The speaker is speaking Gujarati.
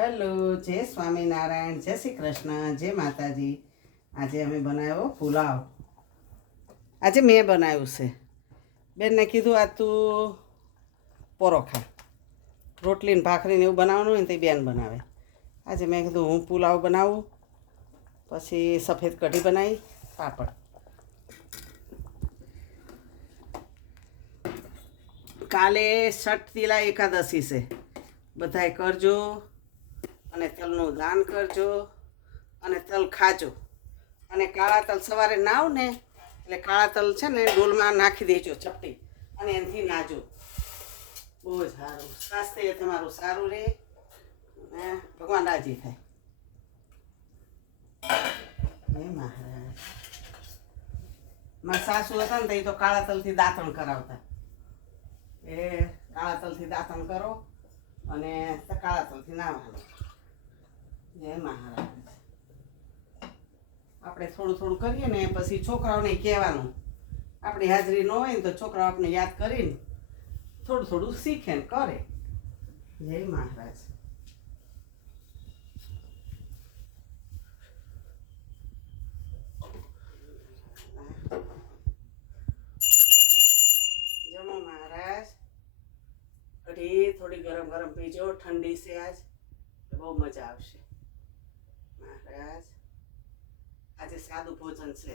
હેલો, જય સ્વામિનારાયણ, જય શ્રી કૃષ્ણ, જય માતાજી. આજે અમે બનાવ્યો પુલાવ. આજે મેં બનાવ્યું છે. બેનને કીધું આ તું પરોઠા રોટલી ને ભાખરી ને એવું બનાવવાનું હોય ને તે બેન બનાવે. આજે મેં કીધું હું પુલાવ બનાવું, પછી સફેદ કઢી બનાવી, પાપડ. કાલે ષટતિલા એકાદશી છે, બધાય કરજો અને તલનું દાન કરજો અને તલ ખાજો. અને કાળા તલ સવારે નાવ ને એટલે કાળા તલ છે ને ડોલમાં નાખી દેજો ચપટી, અને એનાથી નાજો. બહુ જ સારું, સ્વાસ્થ્ય તમારું સારું રહે અને ભગવાન રાજી થાય. હે મહારાજ. મારા સાસુ હતા ને તો એ તો કાળા તલથી દાંતણ કરાવતા. એ કાળા તલથી દાંતણ કરો અને કાળા તલથી નાવાનું. જય મહારાજ. આપણે થોડું થોડું કરીએ ને પછી છોકરાઓને કહેવાનું. આપણી હાજરી ન હોય ને તો છોકરાઓ આપણે યાદ કરીને થોડું થોડું શીખે ને કરે. જય મહારાજ. જમો મહારાજ. કઢી થોડી ગરમ ગરમ પીજો, ઠંડી છે આજ, બહુ મજા આવશે. મહારાજ આજે સાદું ભોજન છે.